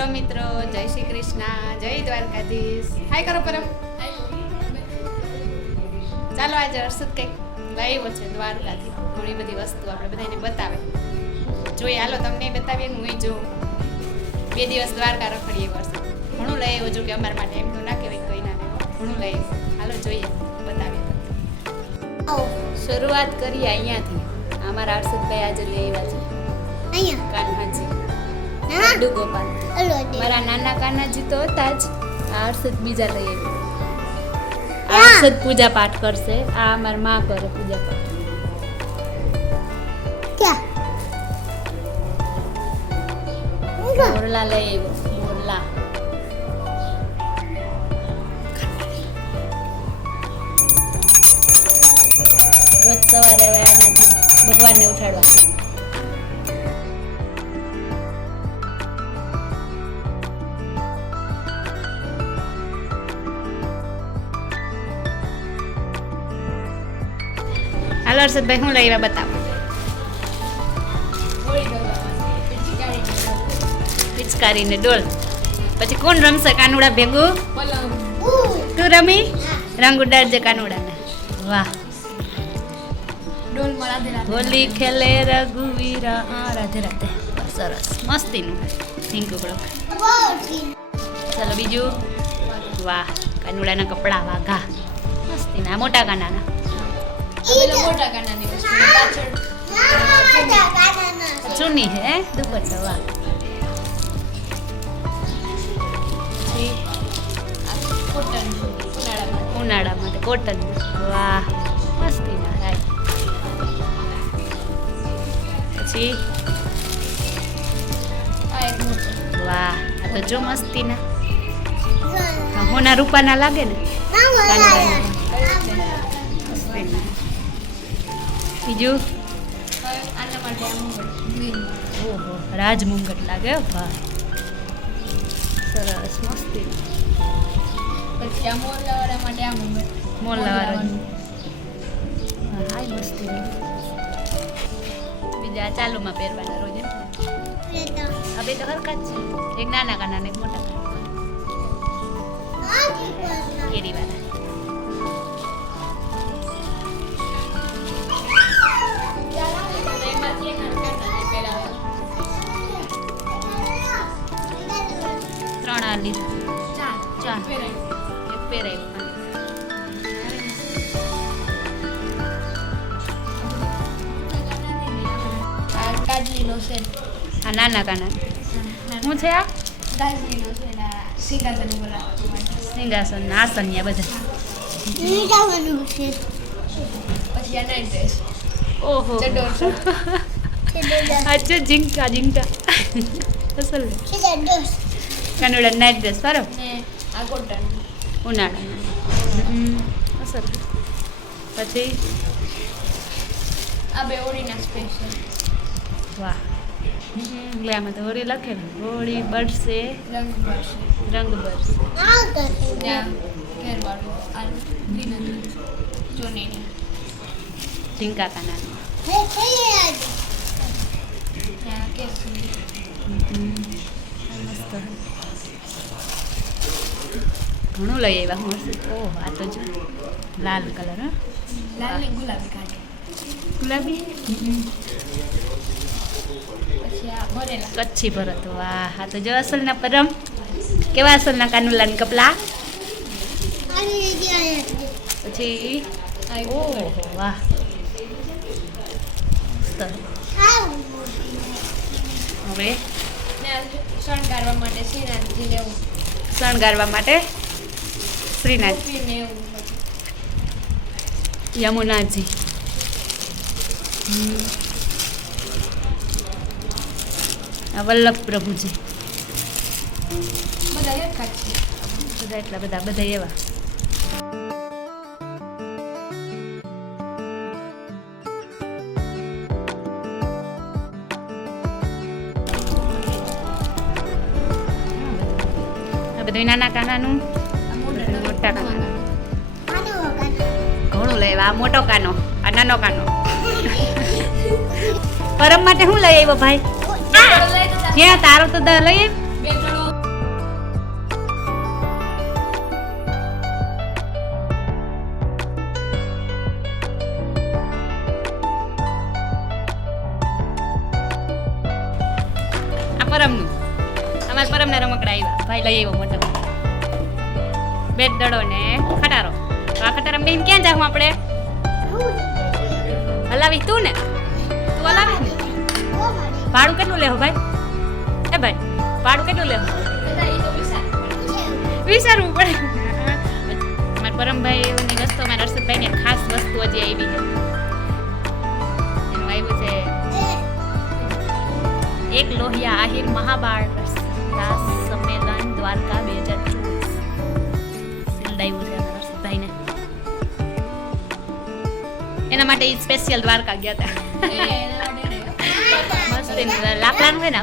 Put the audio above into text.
Hello મિત્રો જય શ્રી કૃષ્ણ જય દ્વારકાધીશ. હાય કરો પરમ. ચાલો આજે હર્ષદ કંઈક લાવ્યો છે દ્વારકાથી. ઘણી બધી વસ્તુ આપણે બધાને બતાવે. જોઈએ હાલો તમને બતાવીએ હું જો બે દિવસ દ્વારકા રખડીએ વર્ષ. ઘણું લઈ આવ્યો છું કે અમારા માટે એમ તો ના કહેવાય કોઈ ના ઘણું લઈ હાલો જોઈએ બતાવીએ. શરૂઆત કરીએ અહીંયાથી. અમારા હર્ષદભાઈ આજે લઈ આવ્યા છે. અહીંયા? કાન્હાજી લાડુ ગોપાલ. મારા નાના કાનાજી તો હતા જ. આ હર્ષદ બીજા લઈ આવી આ હર્ષદ પૂજા પાઠ કરશે. આ મારા માં કરે પૂજા પાઠ? મોરલા લઈ આવ્યો. મોરલા. રોજ સવારે હવે એનાથી ભગવાનને ઉઠાડવા. હાલો હર્ષદભાઈ હું લઈ આવ્યા બતાવો. પિચકારીને ડોલ. પછી કોણ રમશે કાનુડા ભેગું? તું રમી? રંગ ઉડાડજે કાનુડાને. વાહ. હોલી ખેલે રઘુવીરા. રાધે રાધે. સરસ. મસ્તીનું. બહુ ચાલો બીજું. વાહ, કાનુડાના કપડા વાઘા. મસ્તીના, મોટા કાનાના. ના, મોટા કાનાના. ચૂની હે? દુપટ્ટો વાહ. ઉનાળા માટે કોટન વાહ મસ્તીના રાઈટ પછી? વાહ આ તો જો મસ્તીના આ હોના રૂપાના લાગે ને. આના માટે મસ્તીના મુંગટ ઓહો. રાજમુંગટ લાગે વાહ. સરસ મસ્તી. મોલ્લાવાળા હા હાય મસ્તી. બીજા ચાલુમાં પહેરવાના રોજ હવે. આ તો હરકત છે. એક નાના કાના ને એક મોટા કાના. આ આ લીધા ચાર એક પહેરાયું આ નાના કાના શું છે આ સિંહાસન આસન ને આસનિયા બધા છે. ઓહો છે દાદા. અચ્છા ઝીંકા ઝીંકા અસલ છે કાનુડા નાઇટ ડ્રેસ સારો? હમ, અસલ પછી? વાહ. હમ, લે આમાં તો હોળી લખેલું. હોળી રંગ બરસે. આ હે, છે યાર. મસ્ત. ઘણું લઈ આવ્યા. હું ઓહ આ તો જો લાલ કલર હા? ગુલાબી કચ્છી ભરત વાહ. હા તો જો અસલના પરમ. કેવા અસલના કાનુલાન કપલા? પછી? ઓહો વાહ. હવે? શણગારવા માટે શણગારવા માટે? શ્રીનાથ યમુનાજી વલ્લભ પ્રભુજી બધા એટલા બધા બધા એવા આ બધું નાના કાનાનું મોટા ઘણું લઈ આ મોટો કાનો આ નાનો કાનો. પરમ માટે શું લઈ આવ્યો ભાઈ? જ્યાં તારો તો લઈ આવ્યો પરમનું. પરમ ના રમકડા આવ્યા. ભાઈ લઈ આવ્યો મોટો. બેટ દડો ને ખટારો. તો આ ખટારામાં બેન ક્યાં જાઉં આપણે? હલાવી તું ને? તું હલાવી ને? ભાડું કેટલું લેવું ભાઈ? એ ભાઈ, ભાડું કેટલું લેવું? વિચારવું પડે. મારા પરમભાઈ ની વસ્તુ મારા હર્ષદભાઈની ખાસ વસ્તુ હજી આવી છે. એનું આવ્યું છે એક લોહિયા આહિર મહાબાળ રાસ. માટે સ્પેશિયલ દ્વારકા ગયા હતા. મસ્ત લાકડાનું છે. ને